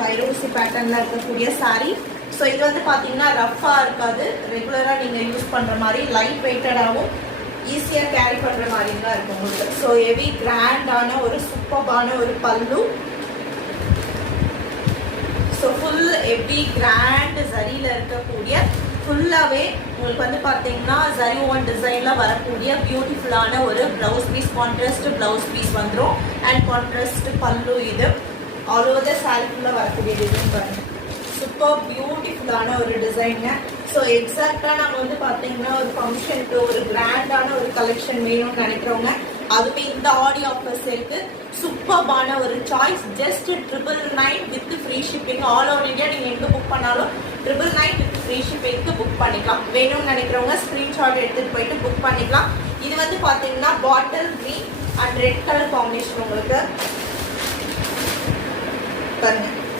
வைரூசி பேட்டர்ன்ல இருக்கக்கூடிய saree. So இது வந்து பார்த்தீங்கன்னா ரஃப்பாக இருக்காது, ரெகுலராக நீங்கள் யூஸ் பண்ணுற மாதிரி லைட் வெயிட்டடாகவும் ஈஸியாக கேரி பண்ணுற மாதிரி தான் இருக்கும் உங்களுக்கு. ஸோ ஹெவி கிராண்டான ஒரு சூப்பர்பான ஒரு பல்லு. ஸோ ஃபுல் ஹெவி கிராண்ட் சரியில் இருக்கக்கூடிய ஃபுல்லாகவே உங்களுக்கு வந்து பார்த்தீங்கன்னா ஜரி ஓன் டிசைனில் வரக்கூடிய பியூட்டிஃபுல்லான ஒரு blouse piece, contrast blouse piece வந்துடும். And contrast pallu. இது ஆல் ஓவர் த சாரி ஃபுல்லாக வரக்கூடிய டிசைன் பாருங்கள், சூப்பர் பியூட்டிஃபுல்லான ஒரு டிசைனுங்க. ஸோ எக்ஸாக்டாக நம்ம வந்து பார்த்தீங்கன்னா ஒரு ஃபங்க்ஷனுக்கு ஒரு கிராண்டான ஒரு கலெக்ஷன் வேணும்னு நினைக்கிறவங்க, அதுவே இந்த ஆடி ஆஃபர் சேலுக்கு சூப்பர்பான ஒரு choice. Just 999 with free shipping. All over India நீங்கள் எங்கே புக் பண்ணாலும் 999 வித் ஃப்ரீ ஷிப்பிங்க்கு புக் பண்ணிக்கலாம். வேணும்னு நினைக்கிறவங்க ஸ்க்ரீன்ஷாட் எடுத்துகிட்டு போயிட்டு புக் பண்ணிக்கலாம். இது வந்து பார்த்தீங்கன்னா bottle green and red colour combination உங்களுக்கு பாருங்க.